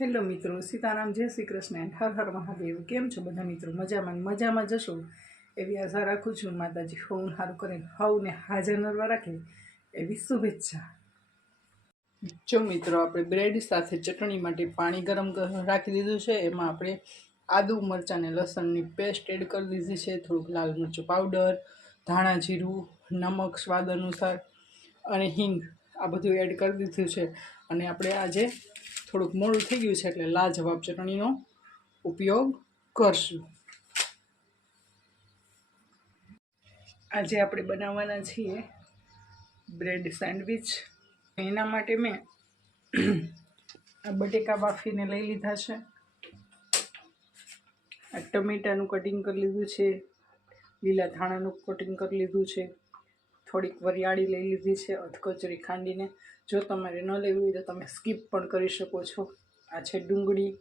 Hello મિત્રો, સીતારામ, જય Shri Krishna and Har Har Mahadev. કેમ છો બધા મિત્રો? મજામાં મજામાં જશો એવી આશા રાખું છું માતાજી હોઉં સારું કરે હવને હાજર નરવા રાખે એવી શુભેચ્છા. જો મિત્રો, આપણે બ્રેડ સાથે ચટણી માટે પાણી ગરમ રાખી દીધું છે. એમાં આપણે આદુ, મરચાં અને લસણની પેસ્ટ એડ કરી દીધી છે. થોડુંક લાલ મરચું પાવડર, ધાણા જીરું, નમક, સ્વાદ અનુસાર અને હિંગ આ બધું એડ કરી દીધું છે. અને આપણે આજે થોડુંક મોડું થઈ ગયું છે એટલે લાજવાબ ચટણીનો ઉપયોગ કરશું. આજે આપણે બનાવવાના છીએ બ્રેડ સેન્ડવિચ. એના માટે મેં આ બટેકા બાફીને લઈ લીધા છે. આ ટમેટાનું કટિંગ કરી લીધું છે. લીલા ધાણાનું કટિંગ કરી લીધું છે. થોડીક વરિયાળી લઈ લીધી છે, અધકચરી ખાંડીને. જો તમારે ન લેવી હોય તો તમે સ્કીપ પણ કરી શકો છો. આ છે ડુંગળી,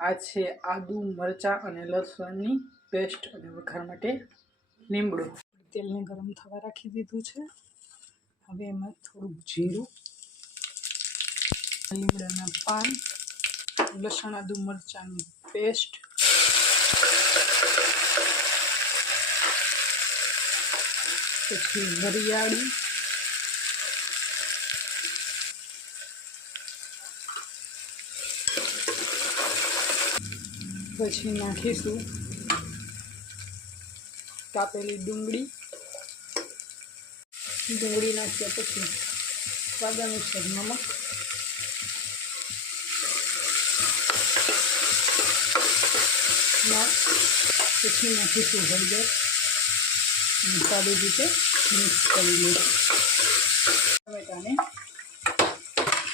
આ છે આદુ, મરચાં અને લસણની પેસ્ટ અને વઘાર માટે લીમડું તેલને ગરમ થવા રાખી દીધું છે. હવે એમાં થોડુંક જીરું, લીમડાના પાન, લસણ, આદુ, મરચાંની પેસ્ટ પછી વરિયાળી. પછી નાખીશું કાપેલી ડુંગળી. ડુંગળી નાખ્યા પછી સ્વાદ અનુસાર નમક. પછી નાખીશું હળદર. સારી રીતે મિક્સ કરી લઈશું ટમેટાને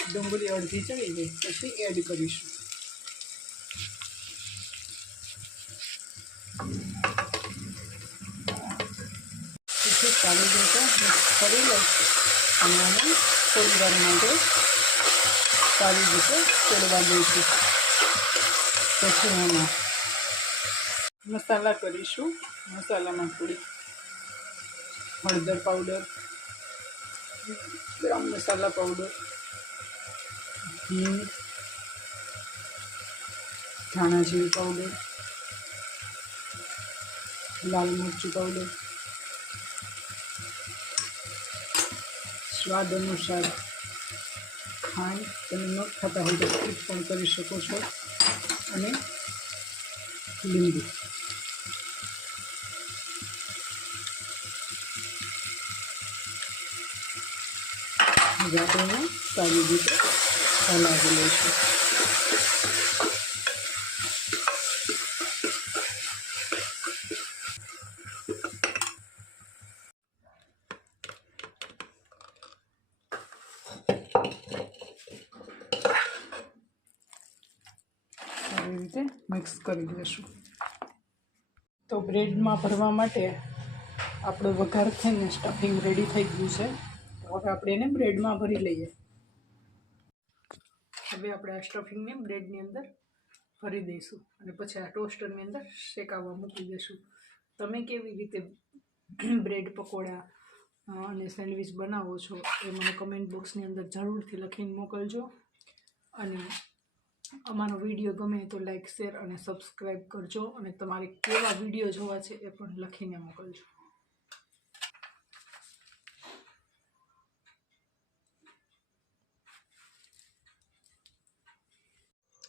ડુંગળી અડધી ચડી જાય પછી એડ કરીશું. પછી સારી રીતે મિક્સ કરી લઈ અને અમે થોડી માટે સારી રીતે ચડવા દઈશું. પછી એમાં મસાલા કરીશું. મસાલામાં થોડી હળદર પાવડર ગરમ મસાલા પાવડર હિંગ ધાણા જીરું પાવડર લાલ મરચું પાવડર સ્વાદ અનુસાર ખાંડ તમે ન ખાતા હોય તો પણ કરી શકો છો. અને લીંબુ. હવે સારી રીતે હલાવી લઈશું. આવી રીતે મિક્સ કરી લઈશું તો બ્રેડમાં ભરવા માટે આપણો વઘાર થઈને સ્ટફિંગ રેડી થઈ ગયું છે. હવે આપણે એને બ્રેડમાં ભરી લઈએ. હવે આપણે આ સ્ટફિંગને બ્રેડની અંદર ભરી દઈશું અને પછી આ ટોસ્ટરની અંદર શેકાવવા મૂકી દઈશું. તમે કેવી રીતે બ્રેડ પકોડા અને સેન્ડવિચ બનાવો છો એ મને કમેન્ટ બોક્સની અંદર જરૂરથી લખીને મોકલજો. અને અમારો વીડિયો ગમે તો લાઈક, શેર અને સબસ્ક્રાઈબ કરજો અને તમારે કેવા વીડિયો જોવા છે એ પણ લખીને મોકલજો.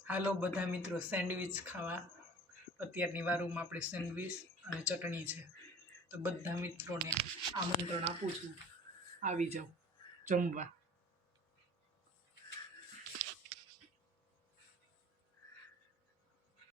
હાલો બધા મિત્રો, સેન્ડવિચ ખાવા. અત્યારની વારુમાં આપણે સેન્ડવિચ અને ચટણી છે. તો બધા મિત્રોને આમંત્રણ આપું છું. આવી જાઓ. જમવા.